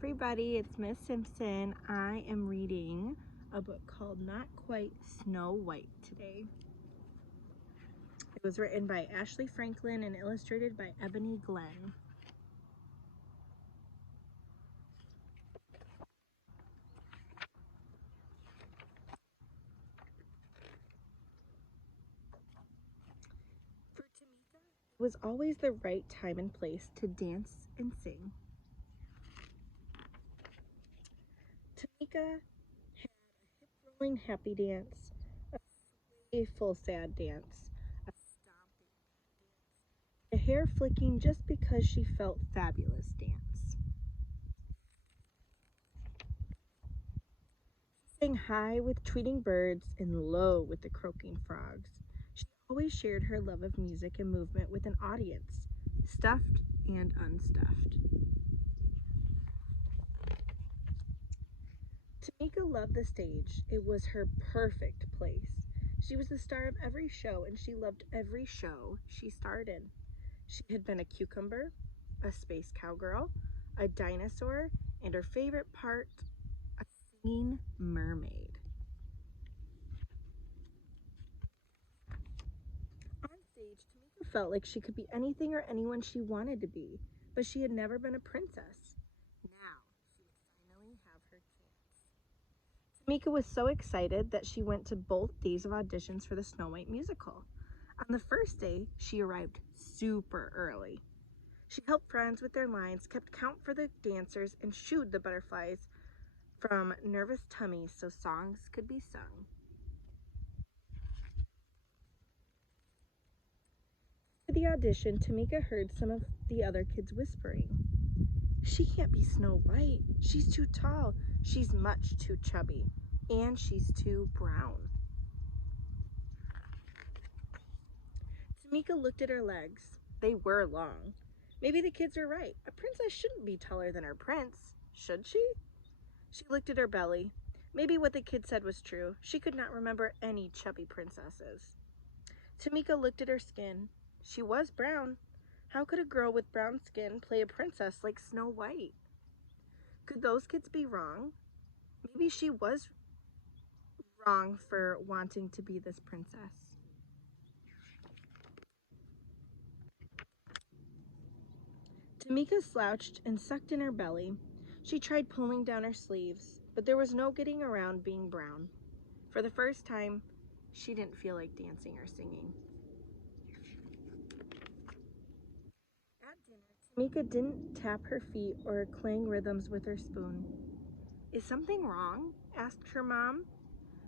Everybody, it's Miss Simpson. I am reading a book called Not Quite Snow White today. It was written by Ashley Franklin and illustrated by Ebony Glenn. For Tamika, it was always the right time and place to dance and sing. Tamika had a hip-rolling happy dance, a playful sad dance, a stomping dance, a hair flicking just because she felt fabulous dance. She sang high with tweeting birds and low with the croaking frogs. She always shared her love of music and movement with an audience, stuffed and unstuffed. Tamika loved the stage. It was her perfect place. She was the star of every show, and she loved every show she starred in. She had been a cucumber, a space cowgirl, a dinosaur, and her favorite part, a singing mermaid. On stage, Tamika felt like she could be anything or anyone she wanted to be, but she had never been a princess. Now, she would finally have her chance. Tamika was so excited that she went to both days of auditions for the Snow White musical. On the first day, she arrived super early. She helped friends with their lines, kept count for the dancers, and shooed the butterflies from nervous tummies so songs could be sung. For the audition, Tamika heard some of the other kids whispering, "She can't be Snow White. She's too tall. She's much too chubby. And she's too brown." Tamika looked at her legs. They were long. Maybe the kids were right. A princess shouldn't be taller than her prince, should she? She looked at her belly. Maybe what the kids said was true. She could not remember any chubby princesses. Tamika looked at her skin. She was brown. How could a girl with brown skin play a princess like Snow White? Could those kids be wrong? Maybe she was wrong for wanting to be this princess. Tamika slouched and sucked in her belly. She tried pulling down her sleeves, but there was no getting around being brown. For the first time, she didn't feel like dancing or singing. At dinner, Tamika didn't tap her feet or clang rhythms with her spoon. "Is something wrong?" asked her mom.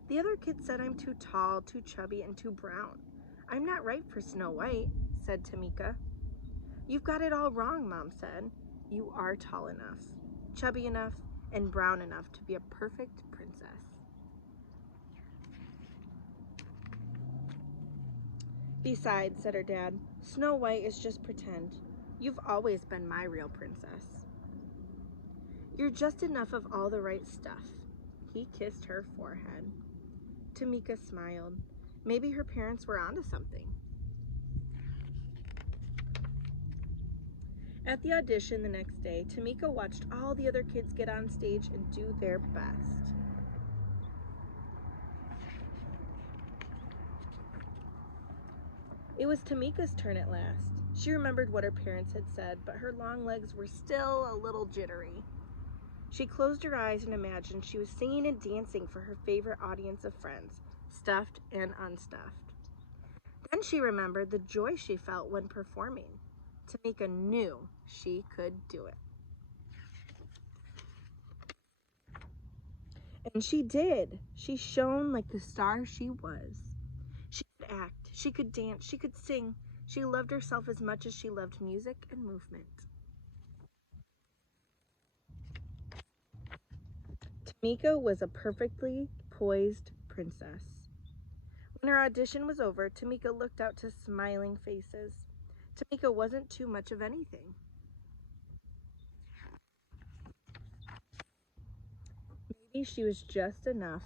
"The other kids said I'm too tall, too chubby, and too brown. I'm not right for Snow White," said Tamika. "You've got it all wrong," Mom said. "You are tall enough, chubby enough, and brown enough to be a perfect princess." "Besides," said her dad, "Snow White is just pretend. You've always been my real princess." "You're just enough of all the right stuff." He kissed her forehead. Tamika smiled. Maybe her parents were onto something. At the audition the next day, Tamika watched all the other kids get on stage and do their best. It was Tamika's turn at last. She remembered what her parents had said, but her long legs were still a little jittery. She closed her eyes and imagined she was singing and dancing for her favorite audience of friends, stuffed and unstuffed. Then she remembered the joy she felt when performing. Tamika knew she could do it. And she did. She shone like the star she was. She could act, she could dance, she could sing. She loved herself as much as she loved music and movement. Tamika was a perfectly poised princess. When her audition was over, Tamika looked out to smiling faces. Tamika wasn't too much of anything. Maybe she was just enough